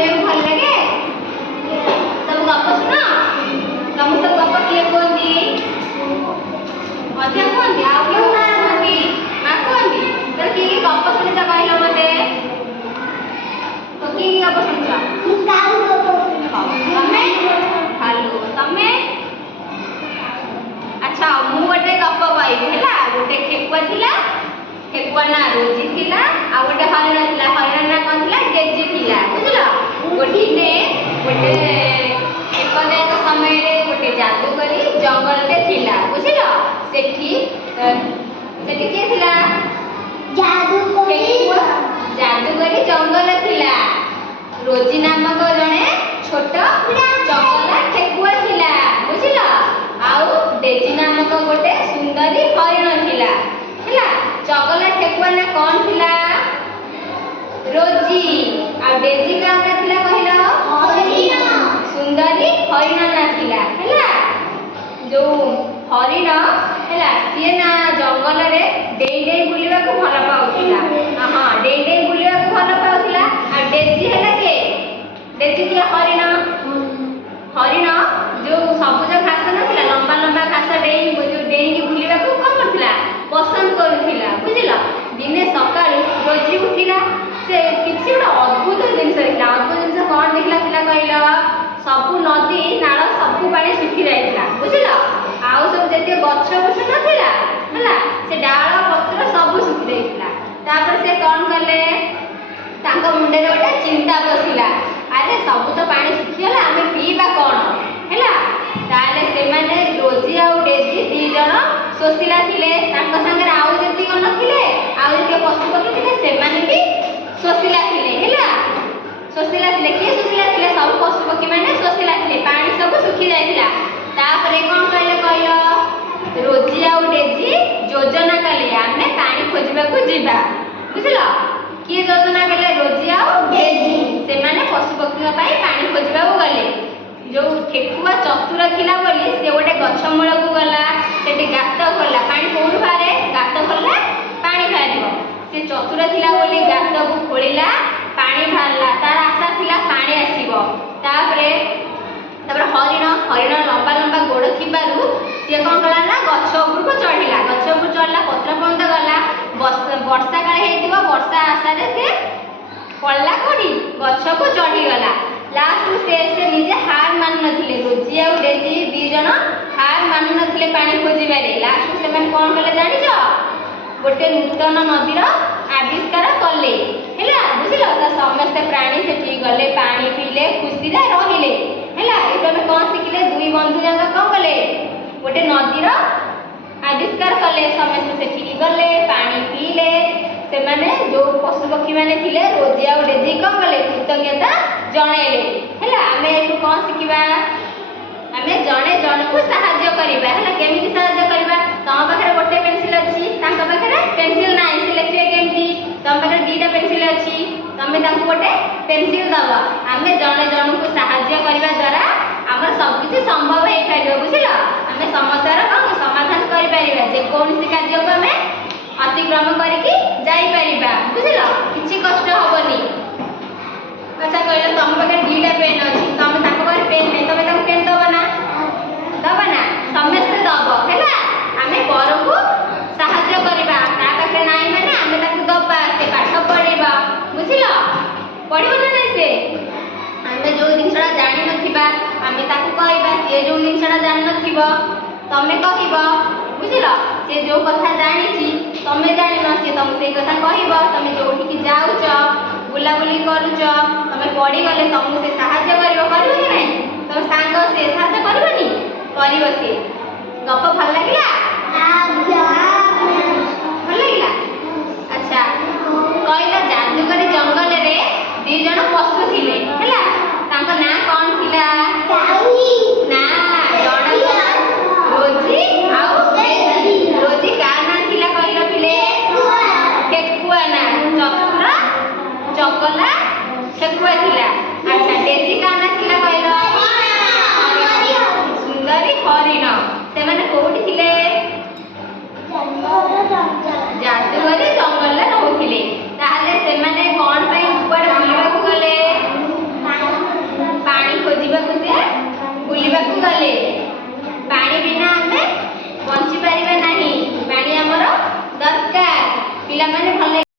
ଶୁଣିବାକୁ ଭଲ ଲାଗେ? ସବୁ ଗପ ଶୁଣ? ତମକୁ ସବୁ ଗପ କିଏ କୁହନ୍ତି? ଅଜା କୁହନ୍ତି? ଆଉ କିଏ କୁହନ୍ତି? ମା କୁହନ୍ତି? ତ କିଏ କିଏ ଗପ ଶୁଣିଛ କହିଲ ମତେ? ତ କିଏ କିଏ ଗପ ଶୁଣିଛ? ତମେ? ହାଲୁ ତମେ? ଆଚ୍ଛା ମୁଁ ଗୋଟେ ଗପ କହିବି ହେଲା। ଗୋଟେ ଠେକୁଆ ଥିଲା, ଠେକୁଆ ନା ରୋଜି ଥିଲା। ଆଉ ଗୋଟେ ହରିଣ ଥିଲା, ହରିଣ ନା କଣ ଥିଲା? ଡେଜି ଥିଲା। ବୁଝିଲ? ଗୋଟେ ଏକ ସମୟରେ ଗୋଟେ ଯାଦୁକରୀ ଜଙ୍ଗଲଟେ ଥିଲା। ବୁଝିଲ? ସେଠି କିଏ ଥିଲା? ଯାଦୁକରୀ ଜଙ୍ଗଲ ଥିଲା। ରୋଜି ନାମକ ଜଣେ ଛୋଟ ଚଗଲା ଠେକୁଆ ଥିଲା। ବୁଝିଲ? ଆଉ ଡେଜି ନାମକ ଗୋଟେ ସୁନ୍ଦରୀ ହରିଣ ଥିଲା। ହେଲା? ଚଗଲା ଠେକୁଆ ନା କଣ ଥିଲା? ରୋଜି। ଆଉ ଡେଜି କାହା ନା ଥିଲା କହିଲ? ସୁନ୍ଦରୀ ହରିଣ ନା ଥିଲା। ହେଲା? ଯୋଉ ହରିଣ ହେଲା ସିଏ ନା ଜଙ୍ଗଲରେ ଡେଇଁ ଡେଇଁ ବୁଲିବାକୁ ଭଲ ପାଉଥିଲା। ହଁ ଡେଇଁ ଡେଇଁ ବୁଲିବାକୁ ଭଲ ପାଉଥିଲା। ଆଉ ଡେଜି ହେଲା କିଏ? ଡେଜି କିଏ? ହରିଣ। ହରିଣ ଯୋଉ ସବୁଜ ଘାସ ନଥିଲା, ଲମ୍ବା ଲମ୍ବା ଘାସ ଡେଇଁକି ବୁଲିବାକୁ କଣ କରୁଥିଲା? ପସନ୍ଦ କରୁଥିଲା। ବୁଝିଲ? ଦିନେ ସକାଳୁ ରୋଜି ଉଠିଲା। ସେ କିଛି ଗୋଟେ ଅଦ୍ଭୁତ ଜିନିଷ ଦେଖିଲା। ଅଦ୍ଭୁତ ଜିନିଷ କଣ ଦେଖିଲା ଥିଲା କହିଲ? ସବୁ ନଦୀ ନାଳ ସବୁ ପାଣି ଶୁଖି ଯାଇଥିଲା। ବୁଝିଲ? ଆଉ ସବୁ ଯେତିକି ଗଛ ବୁଛ ନଥିଲା ହେଲା, ସେ ଡାଳ ପତ୍ର ସବୁ ଶୁଖି ଯାଇଥିଲା। ତାପରେ ସେ କଣ କଲେ? ତାଙ୍କ ମୁଣ୍ଡରେ ଗୋଟେ ଚିନ୍ତା ପଶିଲା। ଆରେ ସବୁ ତ ପାଣି ଶୁଖିଗଲା, ଆମେ ପିଇବା କଣ? ହେଲା? ତାହେଲେ ସେମାନେ ରୋଜି ଆଉ ଡେଜି ଦି ଜଣ ଶୋଷିଲା ଥିଲେ। ତାଙ୍କ ସାଙ୍ଗରେ ଆଉ ଯେତିକି ନଥିଲେ, ଆଉ ଯେତିକି ପଶୁ ପକ୍ଷୀ ଥିଲେ ସେମାନେ ବି ଶୋଷିଲା ଥିଲେ। ହେଲା? ଶୋଷିଲା ଥିଲେ। କିଏ ଶୋଷିଲା ଥିଲେ? ସବୁ ପଶୁ ପକ୍ଷୀ ମାନେ ଶୋଷିଲା ଥିଲେ। ପାଣି ସବୁ ଶୁଖି ଯାଇଥିଲା। ତାପରେ କଣ କହିଲେ କହିଲ? ରୋଜି ଆଉ ଡେଜି ଯୋଜନା କଲେ ଆମେ ପାଣି ଖୋଜିବାକୁ ଯିବା। ବୁଝିଲ? କିଏ ଯୋଜନା କଲେ? ରୋଜି ଆଉ ଡେଜି। ସେମାନେ ପଶୁ ପକ୍ଷୀଙ୍କ ପାଇଁ ପାଣି ଖୋଜିବାକୁ ଗଲେ। ଯୋଉ ଠେକୁଆ ଚତୁର ଥିଲା ବୋଲି ସେ ଗୋଟେ ଗଛ ମୂଳକୁ ଗଲା। ସେଠି ଗାତ ଖୋଲା। ପାଣି କୋଉଠୁ ବାହାରେ? ଗାତ ଖୋଲିଲେ ପାଣି ବାହାରିବ। ସେ ଚତୁର ଥିଲା ବୋଲି ଗାତକୁ ଖୋଳିଲା, ପାଣି ବାହାରିଲା। ତାର ଆଶା ଥିଲା ପାଣି ଆସିବ। ତାପରେ ହରିଣ ଲମ୍ବା ଲମ୍ବା ଗୋଡ଼ ଥିବାରୁ ସିଏ କଣ କଲା ନା ଗଛ ଉପରକୁ ଚଢିଲା। ଗଛ ଉପରକୁ ଚଢିଲା, ପତ୍ର ପର୍ଯ୍ୟନ୍ତ ଗଲା। ବର୍ଷା କାଳେ ହେଇଯିବ, ବର୍ଷା ଆଶାରେ ସେ ପଳଲା କୋଉଠି? ଗଛକୁ ଚଢିଗଲା। ଲାଷ୍ଟକୁ ସେ ନିଜେ ହାର ମାନୁ ନଥିଲେ। ରୋଜି ଆଉ ଡେଜି ଦି ଜଣ ହାର ମାନୁ ନଥିଲେ ପାଣି ଖୋଜିବାରେ। ଲାଷ୍ଟକୁ ସେମାନେ କଣ କଲେ ଜାଣିଛ? ଗୋଟେ ନୂତନ ନଦୀର ଆବିଷ୍କାର କଲେ। ହେଲା? ବୁଝିଲ? ସମସ୍ତେ ପ୍ରାଣୀ ସେଠିକି ଗଲେ, ପାଣି ପିଇଲେ, ଖୁସିରେ ରହିଲେ। ହେଲା? ଏଇଠୁ ଆମେ କଣ ଶିଖିଲେ? ଦୁଇ ବନ୍ଧୁ ଯାକ କଣ କଲେ? ଗୋଟେ ନଦୀର ଆବିଷ୍କାର କଲେ। ସମସ୍ତେ ସେଠିକି ଗଲେ, ପାଣି ପିଇଲେ। ସେମାନେ ଯୋଉ ପଶୁ ପକ୍ଷୀ ମାନେ ଥିଲେ ରୋଜି ଆଉ ଡେଜି କଣ କଲେ? କୃତଜ୍ଞତା ଜଣେଇଲେ। ହେଲା? ଆମେ ଏଠୁ କଣ ଶିଖିବା? ଆମେ ଜଣେ ଜଣକୁ ସାହାଯ୍ୟ କରିବା। ହେଲା? କେମିତି ସାହାଯ୍ୟ କରିବା? ତମ ପାଖରେ ଗୋଟେ ପେନସିଲ ଅଛି, ତାଙ୍କ ପାଖରେ ପେନସିଲ ନାହିଁ, ସେ ଲେଖିବେ କେମିତି? ତମ ପାଖରେ ଦିଟା ପେନସିଲ ଅଛି, ତମେ ତାଙ୍କୁ ଗୋଟେ ପେନସିଲ ଦବ। ଆମେ ଜଣେ ଜଣକୁ ସାହାଯ୍ୟ କରିବା ଦ୍ୱାରା ଆମର ସବୁକିଛି ସମ୍ଭବ ହେଇପାରିବ। ବୁଝିଲ? ଆମେ ସମସ୍ୟାର କଣ ସମାଧାନ କରିପାରିବା। ଯେକୌଣସି କାର୍ଯ୍ୟକୁ ଆମେ ଅତିକ୍ରମ କରିକି ଯାଇପାରିବା। ବୁଝିଲ? କିଛି କଷ୍ଟ ହବନି। ଆଚ୍ଛା କହିଲ, ତମ ପାଖରେ ଦିଟା ପେନ୍ ଅଛି, ତମେ ତାଙ୍କ ପାଖରେ ପେନ୍ ନାହିଁ, ତମେ ତାଙ୍କୁ ପେନ୍ ଦବ ନା? ଦବ ନା? ସମସ୍ତେ ଦବ। ହେଲା? ଆମେ ପରକୁ ସାହାଯ୍ୟ କରିବା। ତା ପାଖରେ ନାହିଁ ମାନେ ଆମେ ତାକୁ ଦବା, ସେ ପାଠ ପଢିବ। ବୁଝିଲ? ପଢିବ ନା ନାଇଁ ସେ? ଆମେ ଯୋଉ ଜିନିଷଟା ଜାଣିନଥିବା ଆମେ ତାକୁ କହିବା। ସିଏ ଯୋଉ ଜିନିଷଟା ଜାଣିନଥିବ ତମେ କହିବ। ବୁଝିଲ? ସେ ଯୋଉ କଥା ଜାଣିଛି ତମେ ଜାଣିନ, ସିଏ ତମକୁ ସେଇ କଥା କହିବ। ତମେ ଯୋଉଠିକି ଯାଉଛ, ବୁଲାବୁଲି କରୁଛ, ତମେ ପଡିଗଲେ ତମକୁ ସେ ସାହାଯ୍ୟ କରିବ। କରିବ କି ନାହିଁ? ତମ ସାଙ୍ଗ ସେ ସାହାଯ୍ୟ କରିବନି? କରିବ ସିଏ। ଗପ ଭଲ ଲାଗିଲା? ଭଲ ଲାଗିଲା? ଆଚ୍ଛା କହିଲ, ଯାଦୁକରୀ ଜଙ୍ଗଲରେ ଦି ଜଣ ପଶୁ ଥିଲେ। ହେଲା? ତାଙ୍କ ନାଁ କଣ ଥିଲା? ନା ଜଣଙ୍କ ରୋଜି ଆଉ ଡେଜି। ରୋଜି କାହା ନାଁ ଥିଲା କହିଲ ପିଲେ? ଠେକୁଆ ନା। ଚତୁର ଚଗଲା ଠେକୁଆ ଥିଲା। ଆଚ୍ଛା ଡେଜି କାହା ନାଁ ଥିଲା କହିଲ? ସୁନ୍ଦରୀ ହରିଣ। ସେମାନେ କୋଉଠି ଥିଲେ? ପିଲାମାନେ ଭଲ